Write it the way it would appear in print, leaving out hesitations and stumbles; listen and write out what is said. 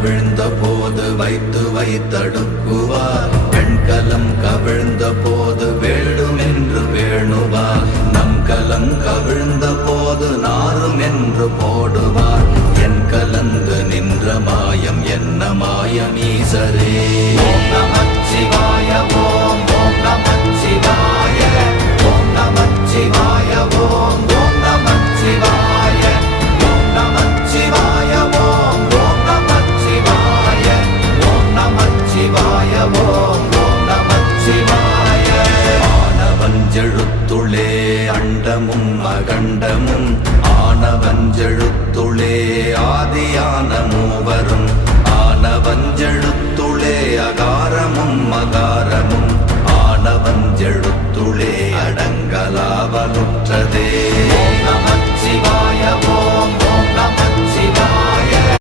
கவிழ்ந்த போது வைத்து வைத்தடுக்குவார். வெண்கலம் கவிழ்ந்த போது வேண்டுமென்று வேணுவார். நம் கலம் கவிழ்ந்த போது நாரும் என்று போடுவார். என் கலந்து நின்ற மாயம் என்ன மாயமீசரே. ஓம் நமச்சிவாய ஓம் ஓம் நமச்சிவாய ஓம் நமச்சிவாய ஓம் ஓம் நமச்சிவாய ஓம் நமச்சிவாய ஓம் ஓம் நமச்சிவாய ஓம் நமச்சிவாய ஓம் ஓம் நமச்சிவாய. ஆனவஞ்செழுத்துளே அண்டமும் அகண்டமும் ஆனவஞ்செழுத்துளே ஆதியான